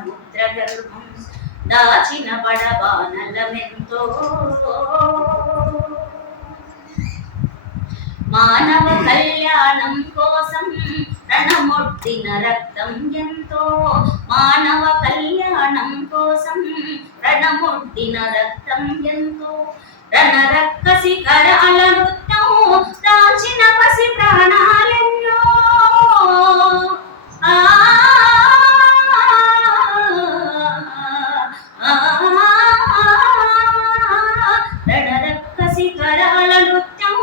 సముద్ర గర్భం దాచిన బడబానలమెంతో మానవ కళ్యాణం కోసం రణమొట్టిన రక్తం ఎంతో మానవ కళ్యాణం కోసం రణమొట్టిన రక్తం ఎంతో రణరక్కసి కరాల నృత్యం దాచిన పసి ప్రాణాలెన్నో రణరక్కసి కరాల నృత్యం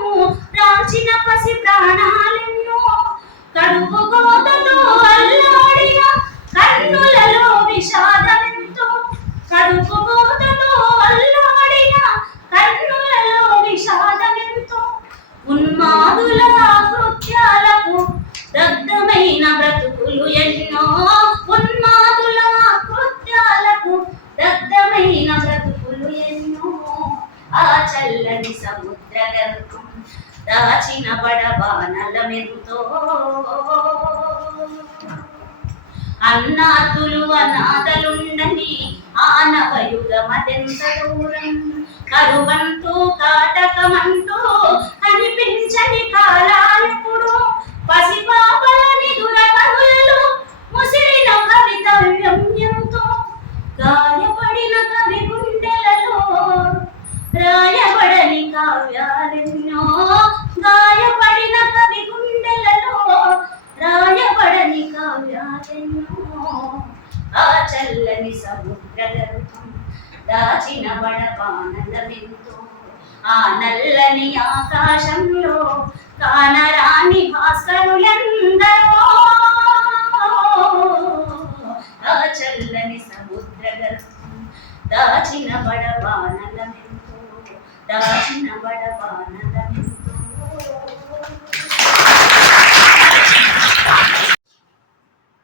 దాచిన పసి ప్రాణాలెన్నో కడుపు కోతతో అల్లాడిన కన్నులలో విషాదమెంతో కడుపు కోతతో అల్లాడిన కన్నులలో విషాదమెంతో ఉన్మాదుల కృత్యాలకు దగ్ధమైన బ్రతుకులు ఎన్నో ఉన్మాదుల కృత్యాలకు దగ్ధమైన బ్రతుకులు ఎన్నో ఆ చల్లని సముద్ర గర్భం దాచిన బడబానలమెంతో అన్నాతులు అనాథలుండని ఆనవయుగమదెంత దూరం కరువంటూ కాటకమంటూ కనిపించని కాలాలెప్పుడు పసిపాపలని దురకవులలో ముసిరిన కవితవ్యం ఎంతో గాయపడిన కవి గుండెలలో రాయబడని కావ్యాలెన్నో గాయపడిన కవి గుండెలలో రాయబడని కావ్యాలెన్నో ఆ చల్లని సముద్ర గర్భం దాచిన బడబానలమెంతో ఆ నల్లని ఆకాశంలో కానరాని భాస్కరులందరూ ఆ చల్లని సముద్ర గర్భం దాచిన బడబానలమెంతో దాచిన బడబానలమెంతో.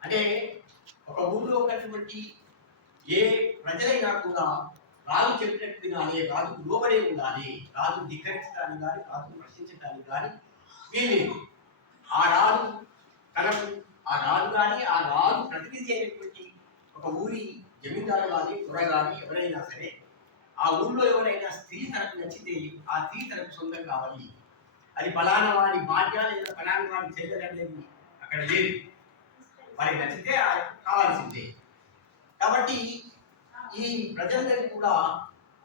అంటే ఒక ఊళ్ళో ఉన్నటువంటి ఏ ప్రజలైనా కూడా రాజు చెప్పినట్టు వినాలి, రాజుకు లోబడే ఉండాలి, రాజు ధిక్కరించడానికి కానీ రాజును ప్రశ్నించడానికి కానీ వీలేదు. ఆ రాజు తనకు ఆ రాజు కానీ ఆ రాజు ప్రతినిధి అయినటువంటి ఒక ఊరి జమీందారు కానీ దొర కానీ ఎవరైనా సరే ఆ ఊళ్ళో ఎవరైనా స్త్రీ తనకు నచ్చితే ఆ స్త్రీ తనకు సొంతం కావాలి. అది ఫలానా వాడి భార్య లేదా ఫలానా వాడి చెల్లెలనేది అక్కడ లేదు. వారికి నచ్చితే కావాల్సిందే. కాబట్టి ఈ ప్రజలందరికీ కూడా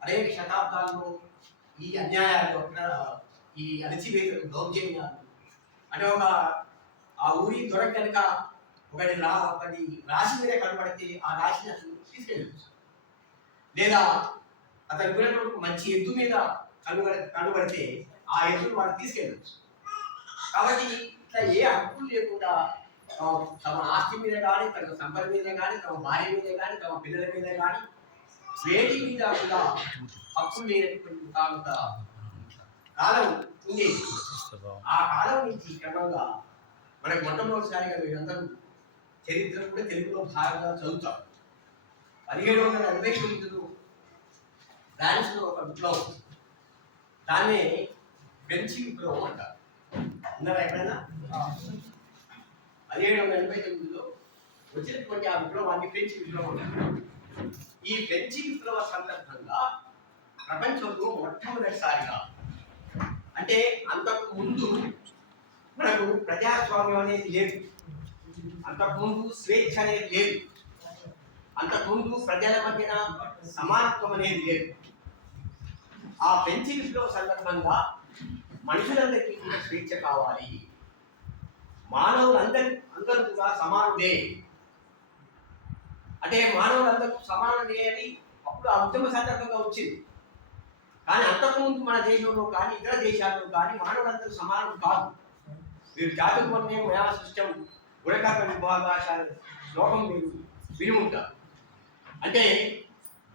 అనేక శతాబ్దాల్లో ఈ అన్యాయాలు ఈ అణచివేతలు దౌర్జన్యాలు అంటే ఒక ఆ ఊరి దొర కనుక ఒకటి రాశి మీద కనబడితే ఆ రాశిని అసలు తీసుకెళ్ళచ్చు, లేదా అతని పిల్లలకు మంచి ఎద్దు మీద కనబడితే ఆ ఎద్దును వాడు తీసుకెళ్ళచ్చు. కాబట్టి ఇట్లా ఏ హక్కులు లేకుండా తమ ఆస్తి మీద కానీ తమ సంపద మీద కానీ తమ భార్య మీద కానీ తమ పిల్లల మీద కానీ వేటి మీద కూడా హక్కులు లేనటువంటి కాలం ఉండేది. ఆ కాలం నుంచి క్రమంగా మనకు మొట్టమొదటిసారిగా మీరందరూ చరిత్ర కూడా తెలుగులో భాగంగా చదువుతాం. 1789లో ఫ్రాన్స్లో ఒక విప్లవం, దాన్నే ఫ్రెంచి విప్లవం అంటారు. ఉన్నారా ఎక్కడైనా? 1789లో వచ్చినటువంటి ఆ విప్లవాన్ని ఫ్రెంచి విప్లవం అంటారు. ఈ ఫ్రెంచి విప్లవ సందర్భంగా ప్రపంచంలో మొట్టమొదటిసారిగా అంటే అంతకు ముందు మనకు ప్రజాస్వామ్యం అనేది లేదు, అంతకుముందు స్వేచ్ఛ అనేది లేదు, అంతకుముందు ప్రజల మధ్యన సమానత్వం అనేది లేదు. ఆ ఫ్రెంచి విప్లవ సందర్భంగా మనుషులందరికీ కూడా స్వేచ్ఛ కావాలి, అందరూ కూడా సమానుడే, అంటే మానవులందరూ సమానుడే అని అప్పుడు ఆ ఉద్యమ సందర్భంగా వచ్చింది. కానీ అంతకుముందు మన దేశంలో కానీ ఇతర దేశాల్లో కానీ మానవులందరూ సమానం కాదు. మీరు జాతకునే మయా సృష్టం గుణకర్మ విభాగాశ శ్లోకం మీరు విని ఉంటారు. అంటే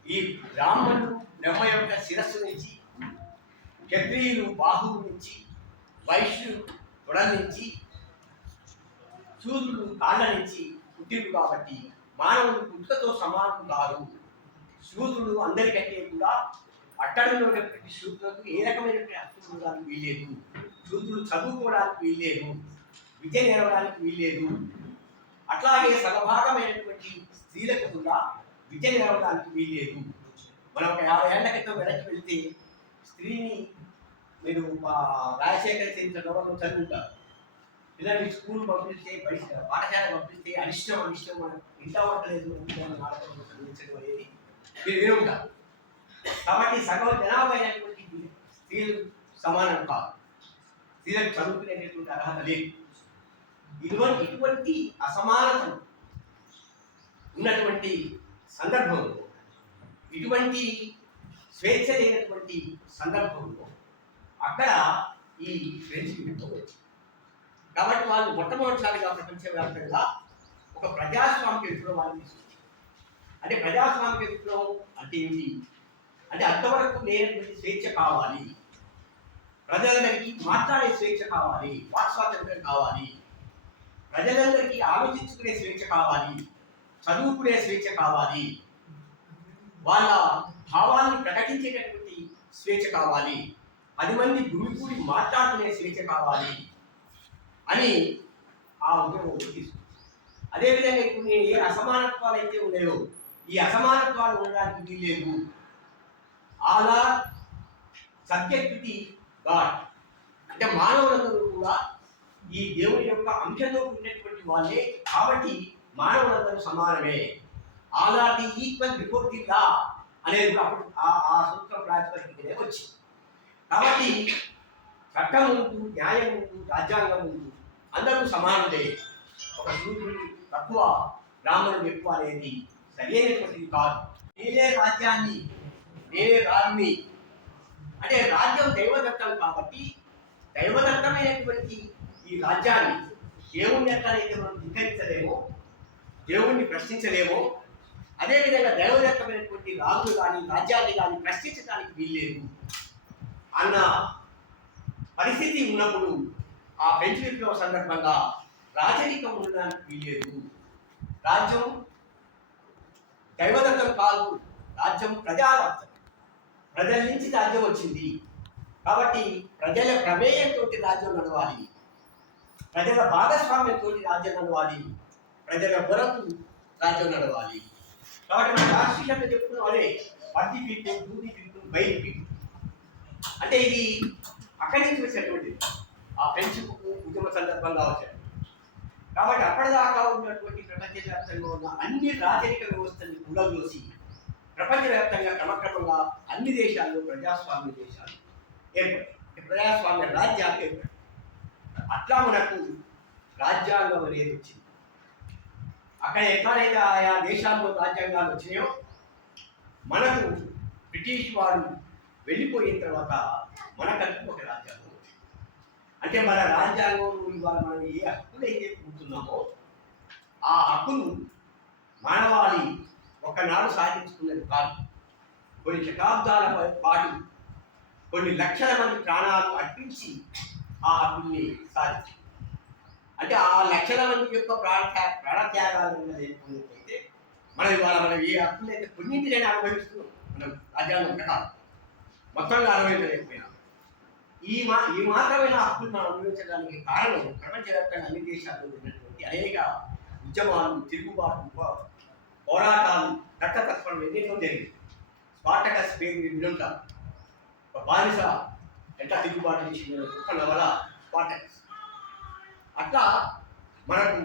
ఈ బ్రాహ్మణుడు బ్రహ్మ యొక్క శిరస్సు నుంచి, క్షత్రియులు బాహువు నుంచి, వైశ్యులు తొడ నుంచి, శూద్రులు కాళ్ళ నుంచి పుట్టిరు. కాబట్టి మానవులు పుట్టుకతో సమానం కాదు. శూద్రుడు అందరికంటే కూడా అట్టడులో శూద్రులకు ఏ రకమైనటువంటి హక్కులు ఉండడానికి వీల్లేదు, శూద్రులు చదువుకోవడానికి వీల్లేదు, విద్య నేర్వడానికి వీల్లేదు. అట్లాగే సగభాగమైనటువంటి స్త్రీలకు కూడా విద్య నేర్వడానికి వీల్లేదు. మనం ఒక 50 ఏళ్ల క్రితం వెనక్కి వెళ్తే స్త్రీని మీరు రాజశేఖర చరిత్ర నవలను చదువుకుంటారు. పిల్లల్ని స్కూల్ పంపిస్తే పాఠశాల పంపిస్తే అనిష్టం ఇంట్లో ఉండలేదు నాటకం చదివించడం అనేది మీరు వినుంటారు. కాబట్టి సగం జనాభా అయినటువంటి స్త్రీలు సమానం కాదు, స్త్రీలకు చదువుకునేటటువంటి అర్హత లేదు. ఇటువంటి అసమానతలు ఉన్నటువంటి సందర్భంలో, ఇటువంటి స్వేచ్ఛ లేనటువంటి సందర్భంలో అక్కడ ఈ ఫ్రెంచ్ విప్లవం వచ్చింది. కాబట్టి వాళ్ళు మొట్టమొదటిసారిగా ప్రపంచవ్యాప్తంగా ఒక ప్రజాస్వామిక విప్లవాన్ని తీసుకొచ్చారు. అంటే ప్రజాస్వామిక విప్లవం అంటే ఏమిటి అంటే అంతవరకు లేనటువంటి స్వేచ్ఛ కావాలి, ప్రజలందరికీ మాట్లాడే స్వేచ్ఛ కావాలి, వాక్ స్వాతంత్రం కావాలి, ప్రజలందరికీ ఆలోచించుకునే స్వేచ్ఛ కావాలి, చదువుకునే స్వేచ్ఛ కావాలి, వాళ్ళ భావాన్ని ప్రకటించేటటువంటి స్వేచ్ఛ కావాలి, 10 మంది గుమికూడి మాట్లాడుకునే స్వేచ్ఛ కావాలి అని ఆ ఉద్యమం తీసుకుంది. అదేవిధంగా ఇప్పుడు నేను ఏ అసమానత్వాలు అయితే ఉన్నాయో ఈ అసమానత్వాలు ఉండడానికి వీల్లేదు. ఆలా సబ్జెక్ట్ గాడ్ అంటే మానవులందరూ కూడా ఈ దేవుని యొక్క అంశంలో ఉన్నటువంటి వాళ్ళే, కాబట్టి మానవులందరూ సమానమే. All are the equal before the law అనేది కూడా అప్పుడు ఆ సూత్రం ప్రాతిపదికనే వచ్చింది. కాబట్టి చట్టం ముందు, న్యాయం ముందు, రాజ్యాంగం ముందు అందరూ సమానులే. ఒక సూర్యుడి తక్కువ, బ్రాహ్మణుడు ఎక్కువ అనేది సరైనటువంటిది కాదు. నేనే రాజ్యాన్ని, నేనే రాజుని అంటే రాజ్యం దైవదత్తం కాబట్టి దైవదత్తమైనటువంటి ఈ రాజ్యాన్ని దేవుణ్ణి ఎట్లయితే మనం ధిక్కరించలేమో, దేవుణ్ణి ప్రశ్నించలేమో, అదేవిధంగా దైవదత్తమైనటువంటి రాజులు కానీ రాజ్యాన్ని కానీ ప్రశ్నించడానికి వీల్లేదు అన్న పరిస్థితి ఉన్నప్పుడు ఆ ఫ్రెంచ్ విప్లవం సందర్భంగా రాజరికం ఉండడానికి వీల్లేదు. రాజ్యం దైవదత్తం కాదు, రాజ్యం ప్రజాదత్తం. ప్రజల నుంచి రాజ్యం వచ్చింది కాబట్టి ప్రజల ప్రమేయంతో రాజ్యం నడవాలి, ప్రజల భాగస్వామ్యంతో రాజ్యం నడవాలి, ప్రజల కొరకు రాజ్యం నడవాలి. కాబట్టి మన రాష్ట్రీయంగా చెప్తున్నాం అదే పది people, two the people, by the people. అంటే ఇది అక్కడి నుంచి వచ్చినటువంటి ఆ ఫ్రెంచ్ ఉద్యమ సందర్భంగా వచ్చాడు. కాబట్టి అప్పటిదాకా ఉన్నటువంటి ప్రపంచవ్యాప్తంగా ఉన్న అన్ని రాజరిక వ్యవస్థల్ని కూలదోసి ప్రపంచవ్యాప్తంగా క్రమక్రమంగా అన్ని దేశాల్లో ప్రజాస్వామ్య దేశాలు ఏర్పడి ప్రజాస్వామ్య రాజ్యాలు ఏర్పడి అట్లా మనకు రాజ్యాంగం అనేది వచ్చింది. అక్కడ ఎక్కడైతే ఆయా దేశాల్లో రాజ్యాంగాలు వచ్చినాయో మనకు బ్రిటిష్ వాడు వెళ్ళిపోయిన తర్వాత మనకంటూ ఒక రాజ్యాంగం వచ్చింది. అంటే మన రాజ్యాంగం ఇవాళ మనం ఏ హక్కులైతే కూర్చున్నామో ఆ హక్కును మానవాళి ఒకనాడు సాధించుకున్నది కాదు. కొన్ని శతాబ్దాల పాటు కొన్ని లక్షల మంది ప్రాణాలు అర్పించి ఆ హక్కుల్ని సాధించింది. అంటే ఆ లక్షల మంది యొక్క ప్రాణత్యాగాలు లేకపోతే మనం ఇవాళ మనం ఏ హక్కులు అయితే కొన్నింటినైనా అనుభవిస్తున్నాం. మనం రాజ్యాంగం ప్రకారం మొత్తంగా అనుభవించలేకపోయినాం. ఈ మాత్రమైన హక్కులు మనం అనుభవించడానికి కారణం ప్రపంచవ్యాప్తంగా అన్ని దేశాల్లో ఉన్నటువంటి అనేక ఉద్యమాలు, తిరుగుబాటు, పోరాటాలు, రక్తతత్వం ఎన్నెన్నో జరిగింది. స్పార్టకస్ పేరు వినుంటారు. ఒక బానిస ఎట్లా తిరుగుబాటు చేసిన గొప్ప నవల స్పార్టకస్. అట్లా మనకు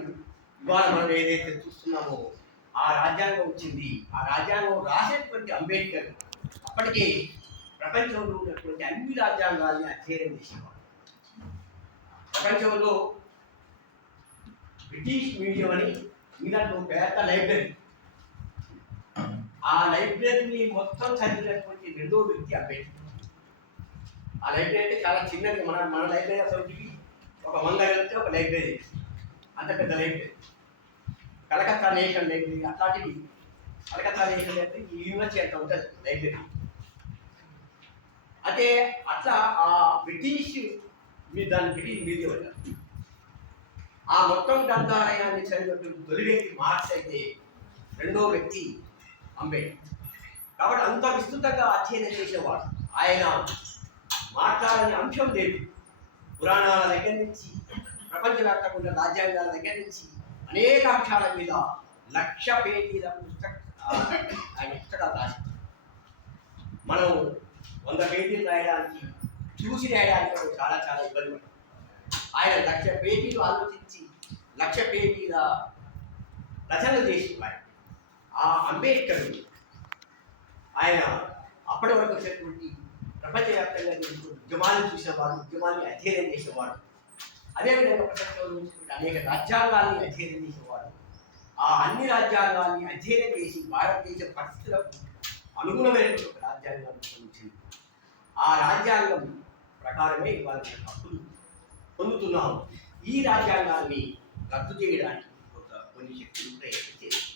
ఇవాళ మనం ఏదైతే చూస్తున్నామో ఆ రాజ్యాంగం వచ్చింది. ఆ రాజ్యాంగం రాసేటువంటి అంబేద్కర్ అప్పటికే ప్రపంచంలో ఉన్నటువంటి అన్ని రాజ్యాంగాల్ని అధ్యయనం చేసేవాడు. ప్రపంచంలో బ్రిటిష్ మ్యూజియం అని ఇంగ్లాండ్లో పెద్ద లైబ్రరీ, ఆ లైబ్రరీని మొత్తం చదివినటువంటి రెండో వ్యక్తి అంబేద్కర్. ఆ లైబ్రరీ అంటే చాలా చిన్నది. మన లైబ్రరీ అసలు ఒక 100 వెళ్తే ఒక లైబ్రరీ, అంత పెద్ద లైబ్రరీ. కలకత్తా నేషనల్ లైబ్రరీ అట్లాంటివి. కలకత్తా నేషనల్ లైబ్రరీ ఈ యూనివర్సిటీ అంత ఉంటుంది లైబ్రరీ. అయితే అట్లా ఆ బ్రిటిష్ దాన్ని బ్రిటిష్ మ్యూజియం అంటారు. ఆ మొత్తం గ్రంథాలయాన్ని చదివినటువంటి తొలి వ్యక్తి మార్క్స్ అయితే రెండో వ్యక్తి అంబేద్కర్. కాబట్టి అంత విస్తృతంగా అధ్యయనం చేసేవాడు. ఆయన మాట్లాడని అంశం లేదు. పురాణాల దగ్గర నుంచి ప్రపంచవ్యాప్తంగా ఉన్న రాజ్యాంగాల దగ్గర నుంచి అనేక అంశాల మీద 1,00,000 పేజీల ఆయన పుస్తకాలు రాశారు. మనం 100 పేజీలు రాయడానికి చూసి రాయడానికి మనం చాలా చాలా ఇబ్బంది పడతాం. ఆయన 1,00,000 పేజీలు ఆలోచించి 1,00,000 పేజీల రచనలు చేసి ఆ అంబేద్కర్ ఆయన అప్పటి వరకు వచ్చినటువంటి ప్రపంచవ్యాప్తంగా ఉద్యమాలను చూసేవాడు, ఉద్యమాన్ని అధ్యయనం చేసేవాడు. అదేవిధంగా ప్రపంచంలో ఉన్నటువంటి అనేక రాజ్యాంగాల్ని అధ్యయనం చేసేవాడు. ఆ అన్ని రాజ్యాంగాల్ని అధ్యయనం చేసి భారతదేశ పరిస్థితులకు అనుగుణమైనటువంటి ఒక రాజ్యాంగాన్ని పొందించింది. ఆ రాజ్యాంగం ప్రకారమే ఇవాళ హక్కులు పొందుతున్నాము. ఈ రాజ్యాంగాన్ని రద్దు చేయడానికి కొన్ని శక్తులు ప్రయత్నం చేస్తాయి.